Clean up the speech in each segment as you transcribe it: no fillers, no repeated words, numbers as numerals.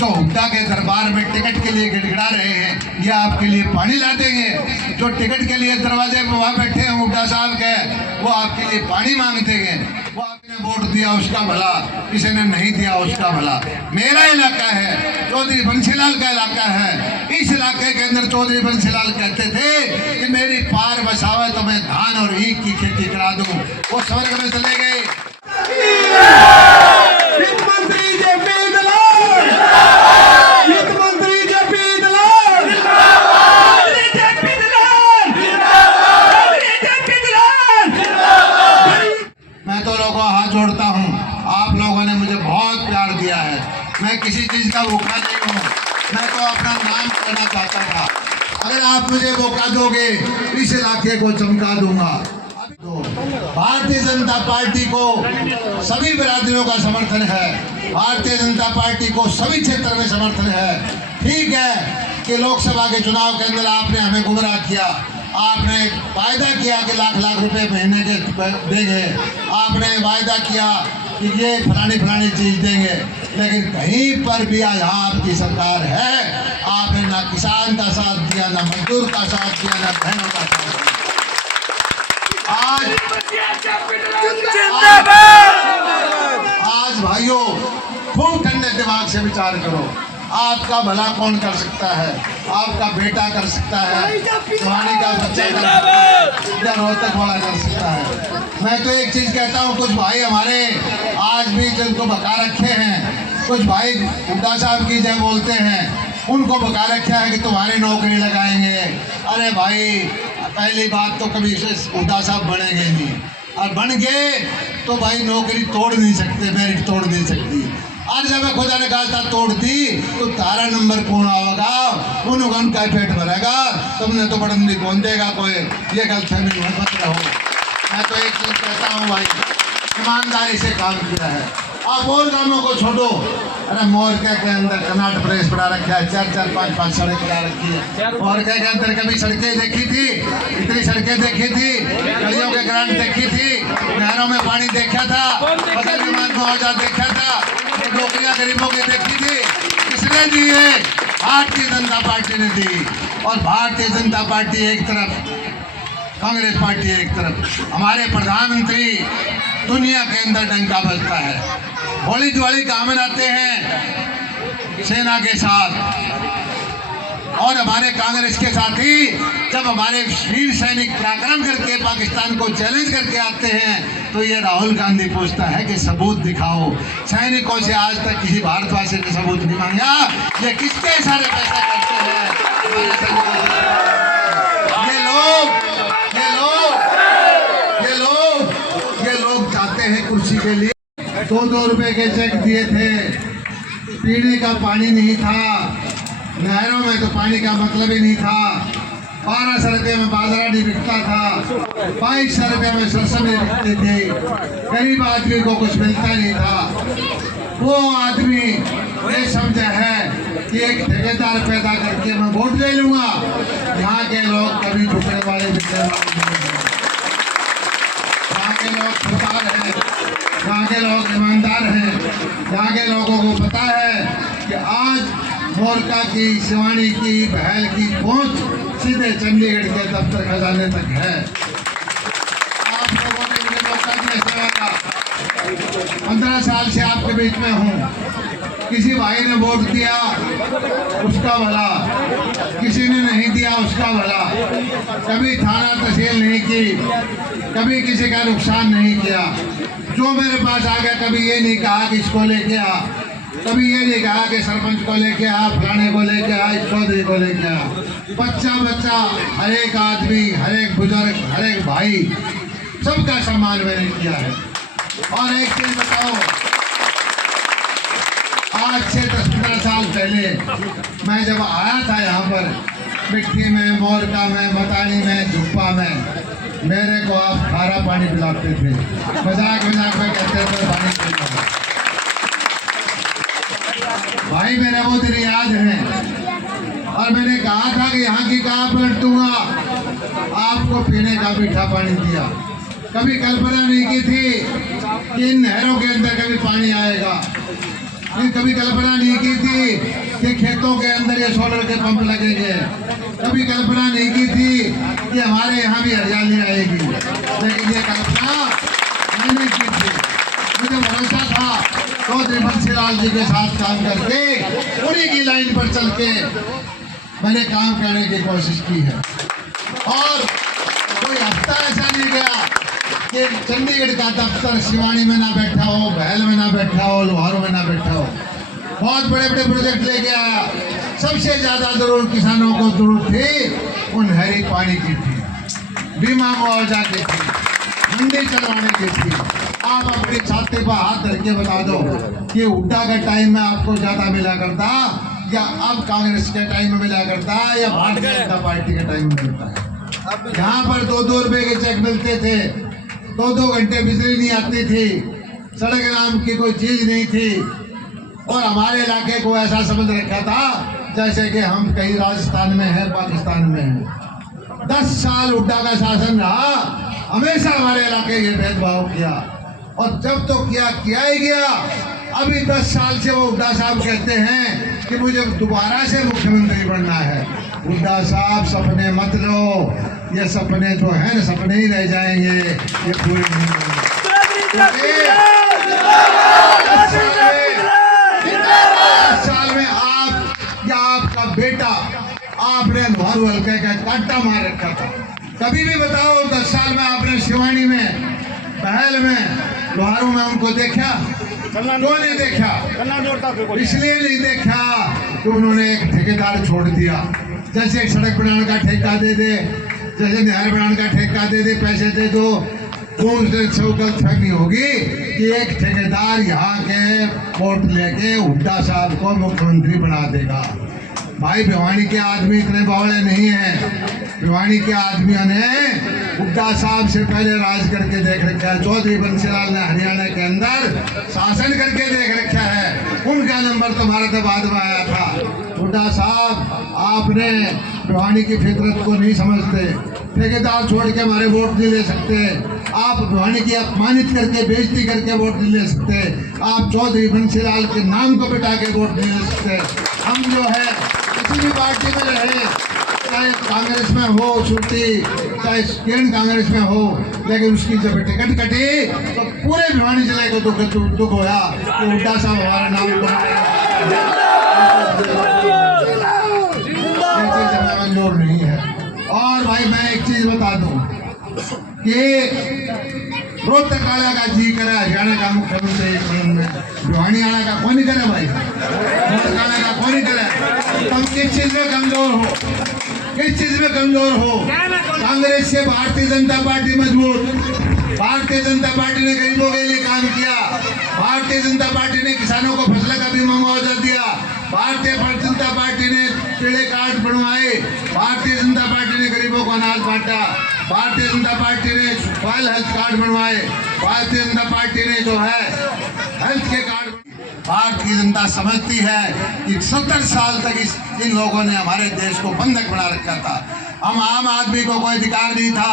जो हुड्डा के दरबार में टिकट के लिए गिड़गिड़ा रहे हैं, ये आपके लिए पानी ला देंगे। जो टिकट के लिए दरवाजे पर वहाँ बैठे हैं हुड्डा साहब के, वो आपके लिए पानी मांगते हैं। वो आपने वोट दिया उसका भला, किसी ने नहीं दिया उसका भला। मेरा इलाका है, चौधरी बंसीलाल का इलाका है। इस इलाके के अंदर चौधरी बंसीलाल कहते थे कि मेरी पार बसावे तो मैं धान और ईख की खेती करा दूं। वो स्वर्ग में चले गए। मैं तो लोगों हाथ जोड़ता हूँ, आप लोगों ने मुझे बहुत प्यार दिया है। मैं किसी चीज का भूखा नहीं हूँ, मैं तो अपना नाम करना चाहता था। अगर आप मुझे मौका दोगे इस इलाके को चमका दूंगा। भारतीय जनता पार्टी को सभी बिरादरियों का समर्थन है, भारतीय जनता पार्टी को सभी क्षेत्र में समर्थन है। ठीक है कि लोकसभा के चुनाव के अंदर आपने हमें गुमराह किया, आपने वायदा किया कि लाख लाख रुपए महीने के देंगे, आपने वायदा किया कि ये फलानी चीज देंगे, लेकिन कहीं पर भी यहाँ आपकी सरकार है, आपने ना किसान का साथ दिया, ना मजदूर का साथ दिया, ना बहनों का साथ दिया। आज भाइयों खूब ठंडे दिमाग से विचार करो, आपका भला कौन कर सकता है? आपका बेटा कर सकता है, जवानी का बच्चा कर सकता है, या रोहतक वाला कर सकता है। मैं तो एक चीज कहता हूँ, कुछ भाई हमारे आज भी जिनको बका रखे हैं, कुछ भाई हुड्डा साहब की जय बोलते हैं, उनको बका रखा है कि तुम्हारी नौकरी लगाएंगे। अरे भाई, पहली बात तो कभी हुड्डा साहब बनेंगे नहीं, और बन गए तो भाई नौकरी तोड़ नहीं सकते, मेरिट तोड़ नहीं सकती। आज जब खुदा ने कहा तोड़ दी तो तारा नंबर कौन आएगा, उनका पेट भरेगा, तुमने तो बढ़ंदी कौन देगा कोई। ये गलतफहमी मत रहो। मैं तो एक चीज कहता हूँ भाई, ईमानदारी से काम किया है। आप और कामों को छोड़ो। अरे मोरका के अंदर कनाट प्रेस पड़ा रखा है, 4-4, 5-5 सड़क पड़ा रखी है। मोरका के अंदर कभी सड़कें देखी थी? इतनी सड़कें देखी थी, गलियों के ग्रांट देखी थी, नहरों में पानी देखा था, फसल विमान को औजार देखा था, नौकरियां गरीबों की देखी थी? किसने दी है? भारतीय जनता पार्टी ने दी। और भारतीय जनता पार्टी एक तरफ, कांग्रेस पार्टी एक तरफ। हमारे प्रधानमंत्री दुनिया के अंदर डंका बजता है। होली दिवाली कहाँ मनाते हैं? सेना के साथ, और हमारे कांग्रेस के साथ ही जब हमारे वीर सैनिक पराक्रम करके पाकिस्तान को चैलेंज करके आते हैं तो ये राहुल गांधी पूछता है कि सबूत दिखाओ। सैनिकों से आज तक किसी भारतवासी ने सबूत नहीं मांगा। ये किसके सारे पैसे करते हैं? ये लोग चाहते हैं कुर्सी के लिए। 2-2 रुपए के चेक दिए थे, पीने का पानी नहीं था, नहरों में तो पानी का मतलब ही नहीं था। 1200 रुपये में बाजरा नहीं बिकता था, 2200 रुपये में सरसों नहीं बिकते थे, गरीब आदमी को कुछ मिलता नहीं था। वो आदमी ये समझा है कि एक ठेकेदार पैदा करके मैं वोट ले लूंगा। यहाँ के लोग कभी झुकने वाले बिकने वाले नहीं हैं। यहाँ के लोग खुदार हैं, यहाँ के लोग ईमानदार हैं, यहाँ के लोगों को पता है कि आज मोरका की, सिवानी की, बहल की पहुंच सीधे चंडीगढ़ के दफ्तर खजाने तक है। आप लोगों ने मुझे मौका दिया सेवा का। 15 साल से आपके बीच में हूँ। किसी भाई ने वोट दिया उसका भला, किसी ने नहीं दिया उसका भला। कभी थाना तहसील नहीं की, कभी किसी का नुकसान नहीं किया। जो मेरे पास आ गया कभी ये नहीं कहा कि इसको लेके आ, कभी ये नहीं कहा कि सरपंच को लेके आ, फलाने को लेके आ, चौधरी को लेके आ। बच्चा हर एक आदमी, हर एक बुजुर्ग, हर एक भाई, सबका सम्मान मैंने किया है। और एक चीज बताओ, आज से 10-15 साल पहले मैं जब आया था यहाँ पर मिट्टी में, मोरका में, मतानी में, झुप्पा में, मेरे को आप खारा पानी पिलाते थे, मजाक में कहते थे पानी पिलाओ। भाई मेरे वो दिन याद है। और मैंने कहा था कि यहाँ की कहाँ पलट दूंगा, आपको पीने का मीठा पानी दिया। कभी कल्पना नहीं की थी कि इन नहरों के अंदर कभी पानी आएगा, कभी कल्पना नहीं की थी खेतों के अंदर ये सोलर के पंप लगेंगे। कभी कल्पना नहीं की थी कि हमारे यहाँ भी हरियाली आएगी, लेकिन ये कल्पना मैंने की थी। मुझे भरोसा था चौधरी बंसीलाल जी के साथ काम करके उन्हीं की लाइन पर चल के मैंने काम करने की कोशिश की है। और कोई हफ्ता ऐसा नहीं गया कि चंडीगढ़ का दफ्तर शिवानी में ना बैठा हो, बहल में ना बैठा हो, लोहारू में ना बैठा हो। बहुत बड़े बड़े प्रोजेक्ट लेके आया। सबसे ज्यादा जरूरत किसानों को जरूरत थी उन नहरी पानी की थी, बीमा मुआवजा की थी, मंडी चलवाने की थी। आप अपनी छाती पर हाथ धर के बता दो कि हुड्डा के टाइम में आपको ज्यादा मिला करता या अब कांग्रेस के टाइम में मिला करता या भारतीय जनता पार्टी के टाइम में मिलता है। यहाँ पर 2-2 रुपए के चेक मिलते थे, 2-2 घंटे बिजली नहीं आती थी, सड़क नाम की कोई चीज नहीं थी। और हमारे इलाके को ऐसा समझ रखा था जैसे कि हम कहीं राजस्थान में हैं, पाकिस्तान में हैं। 10 साल हुड्डा का शासन रहा, हमेशा हमारे इलाके ये भेदभाव किया और जब तो किया ही गया। अभी 10 साल से वो हुड्डा साहब कहते हैं कि मुझे दोबारा से मुख्यमंत्री बनना है। हुड्डा साहब सपने मत लो, ये सपने जो है ना सपने ही रह जाएंगे, ये पूरे नहीं होंगे। 10 साल में आप या आपका बेटा आपने लोहारू हल्के का कांटा मार रखा था। कभी भी बताओ 10 साल में आपने शिवानी में, बहल में, लोहारू में उनको देखा? क्यों नहीं देखा? इसलिए नहीं देखा कि उन्होंने एक ठेकेदार छोड़ दिया। जैसे सड़क बनाने का ठेका दे दे, जैसे नहर बनाने का ठेका दे दे, पैसे दे दो, उनसे गलतफहमी होगी कि एक ठेकेदार यहाँ के वोट लेके हुड्डा साहब को मुख्यमंत्री बना देगा। भाई भिवानी के आदमी इतने बावड़े नहीं हैं। भिवानी के आदमियों ने हुड्डा साहब से पहले राज करके देख रखा है। चौधरी बंसीलाल ने हरियाणा के अंदर शासन करके देख रखा है। उनका नंबर तो भारत में आया था। हुड्डा साहब आपने भिवानी की फितरत को नहीं समझते। ठेकेदार छोड़ के हमारे वोट नहीं ले सकते। आप भिवानी की अपमानित करके बेइज्जती करके वोट नहीं ले सकते। आप चौधरी बंसीलाल के नाम को बिठा के वोट नहीं ले सकते। हम जो है किसी भी पार्टी में रहे, चाहे कांग्रेस में हो छुट्टी, चाहे केंद्र कांग्रेस में हो, लेकिन उसकी जब टिकट कटी तो पूरे भिवानी जिले को दुख होया कि हुड्डा साहब हमारा नाम मंजूर नहीं है। और भाई मैं एक चीज बता दूं कि रोहतक वाला का जी करे हरियाणा का मुख्यमंत्री में, भिवानी वाला का कौन करे भाई, रोहतक वाला का कौन करे। तुम किस चीज में कमजोर हो, किस चीज में कमजोर हो? कांग्रेस से भारतीय जनता पार्टी मजबूत। भारतीय जनता पार्टी ने गरीबों के लिए काम किया। भारतीय जनता पार्टी ने किसानों को फसल का बीमा मुआवजा दिया। भारतीय जनता पार्टी ने पीले कार्ड बनवाए। भारतीय जनता पार्टी ने गरीबों को अनाज बांटा। भारतीय जनता पार्टी ने सॉइल हेल्थ कार्ड बनवाए। भारतीय जनता पार्टी ने जो है हेल्थ के कार्ड। भारतीय जनता समझती है कि 70 साल तक इन लोगों ने हमारे देश को बंधक बना रखा था। हम आम आदमी को कोई अधिकार नहीं था,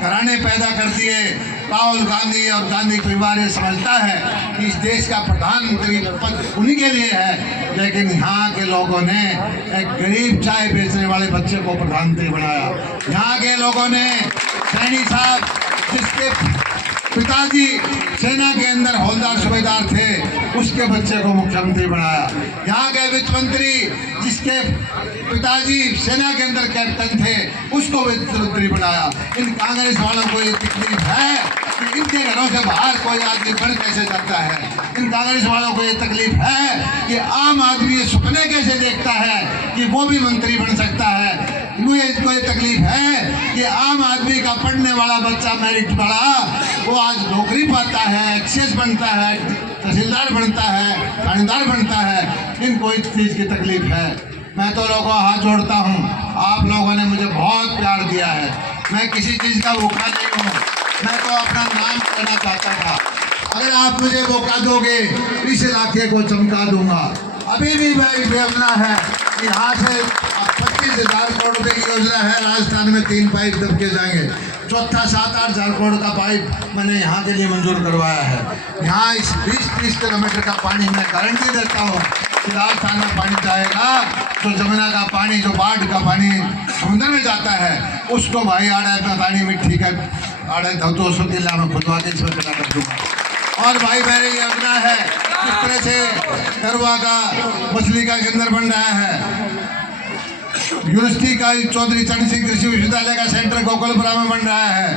घराने पैदा कर दिए। राहुल गांधी और गांधी परिवार ये समझता है कि इस देश का प्रधानमंत्री पद उन्हीं के लिए है, लेकिन यहाँ के लोगों ने एक गरीब चाय बेचने वाले बच्चे को प्रधानमंत्री बनाया। यहाँ के लोगों ने सैनी साहब जिसके पिताजी सेना के अंदर हवलदार सूबेदार थे, उसके बच्चे को मुख्यमंत्री बनाया। यहाँ के वित्त मंत्री जिसके पिताजी सेना के अंदर कैप्टन थे, उसको वित्त मंत्री बनाया। इन कांग्रेस वालों को ये तकलीफ है कि इनके घरों से बाहर कोई आदमी बन कैसे जाता है। इन कांग्रेस वालों को ये तकलीफ है कि आम आदमी ये सपने कैसे देखता है कि वो भी मंत्री बन सकता है। इनको ये तकलीफ है कि आम आदमी का पढ़ने वाला बच्चा मेरिट वाला वो आज नौकरी पाता है, एक्सेस बनता है, तहसीलदार बनता है, थानेदार बनता है। इनको इस चीज़ की तकलीफ है। मैं तो लोगों को हाथ जोड़ता हूँ, आप लोगों ने मुझे बहुत प्यार दिया है। मैं किसी चीज़ का भूखा नहीं हूँ, मैं तो अपना नाम करना चाहता था। अगर आप मुझे मौका दोगे इस इलाके को चमका दूंगा। अभी भी मेरी योजना है कि यहाँ से 25,000 करोड़ रुपये की योजना है। राजस्थान में 3 पाइप दब के जाएंगे, चौथा 7-8 हज़ार करोड़ का पाइप मैंने यहाँ के लिए मंजूर करवाया है। यहाँ इस 20-30 किलोमीटर का पानी मैं गारंटी देता हूँ कि राजस्थान में पानी जाएगा। जो जमुना का पानी, जो बाढ़ का पानी समुद्र में जाता है, उसको भाई आड़े पानी में ठीक है आड़े 200 किला में खुदवा के इसमें पैदा कर दूंगा। और भाई मेरी योजना है किस तरह से गरवा का मछली का केंद्र बन रहा है, यूनिवर्सिटी का चौधरी चरण सिंह कृषि विश्वविद्यालय का सेंटर गोकुलपुरा में बन रहा है,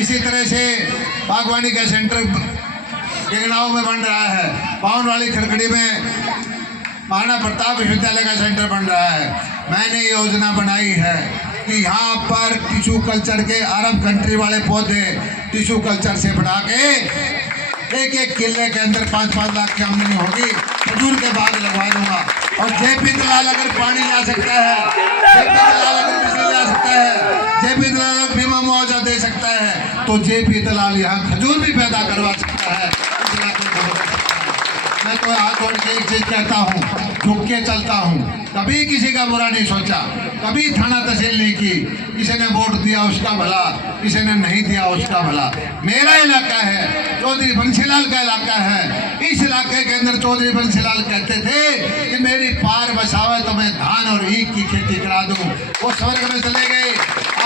इसी तरह से बागवानी का सेंटर गिगनाव में बन रहा है, पावन वाली खरकड़ी में महाराणा प्रताप विश्वविद्यालय का सेंटर बन रहा है। मैंने योजना बनाई है कि यहाँ पर टिश्यू कल्चर के अरब कंट्री वाले पौधे टिश्यू कल्चर से बढ़ा के एक किले के अंदर 5-5 लाख की आमदनी होगी, खजूर के बाग लगवा दूंगा। और जेपी दलाल अगर पानी ला सकता है, जेपी दलाल अगर बिजली ला सकता है, जेपी दलाल अगर बीमा मुआवजा दे सकता है, तो जेपी दलाल यहाँ खजूर भी पैदा करवा सकता है। मैं तो हाथ जोड़ के एक चीज कहता हूँ, झुक के चलता हूँ, कभी किसी का बुरा नहीं सोचा, कभी थाना तहसील नहीं की, किसी ने वोट दिया उसका भला, किसी ने नहीं दिया उसका भला। मेरा इलाका है, चौधरी बंसीलाल का इलाका है, इस इलाके के अंदर चौधरी बंसीलाल कहते थे कि मेरी पार बसावे तो मैं धान और ईख की खेती करा दूं। वो स्वर्ग में चले गए।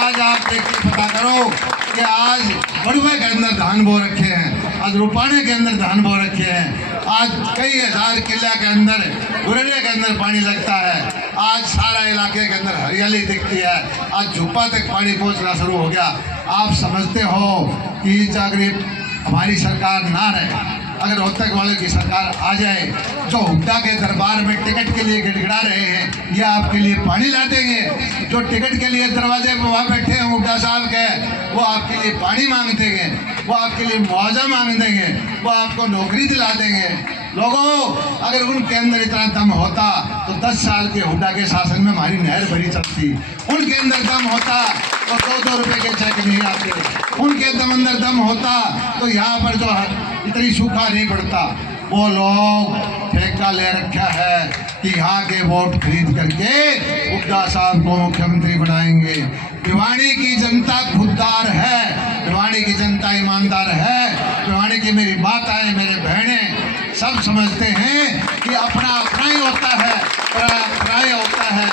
आज आप देख के पता करो कि आज बड़ुए के अंदर धान बो रखे हैं, आज रुपाने के अंदर धान बो रखे हैं, आज कई हजार किला के अंदर गुरेले के अंदर पानी लगता है, आज सारा इलाके के अंदर हरियाली दिखती है, आज झुप्पा तक पानी पहुंचना शुरू हो गया। आप समझते हो कि अगर हमारी सरकार ना रहे, अगर रोहतक वाले की सरकार आ जाए, जो हुड्डा के दरबार में टिकट के लिए गिड़गिड़ा रहे हैं, ये आपके लिए पानी ला देंगे। जो टिकट के लिए दरवाजे पर वहाँ बैठे हैं हुड्डा साहब के, वो आपके लिए पानी मांग देंगे, वो आपके लिए मुआवजा मांग देंगे, वो आपको नौकरी दिला देंगे। लोगों, अगर उनके अंदर इतना दम होता तो 10 साल के हुड्डा के शासन में हमारी नहर भरी चलती। उनके अंदर दम होता तो 2-2 रुपए के चेक नहीं आते। उनके अंदर दम होता तो यहाँ पर जो इतनी सूखा नहीं पड़ता। वो लोग ठेका ले रखा है कि यहाँ के वोट खरीद करके हुड्डा साहब को मुख्यमंत्री बनाएंगे। भिवाड़ी की जनता खुददार है, भिवाड़ी की जनता ईमानदार है, भिवाड़ी की मेरी माताएं, मेरे बहनें सब समझते हैं कि अपना अपना ही होता है, पराया होता है।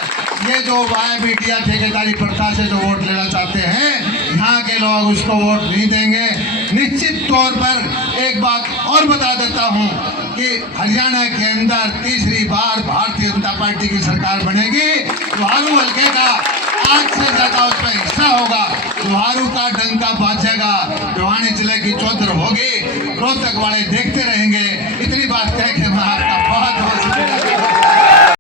ये जो वाया मीडिया ठेकेदारी प्रथा से जो वोट लेना चाहते हैं, यहाँ के लोग उसको वोट नहीं देंगे। निश्चित तौर पर एक बात और बता देता हूँ कि हरियाणा के अंदर तीसरी बार भारतीय जनता पार्टी की सरकार बनेगी। लोहारू हल्के का आज से ज्यादा उसमें हिस्सा होगा, लोहारू का डंका बाजेगा, भिवाड़ी जिले की चौधर होगी। रोहतक वाले देखते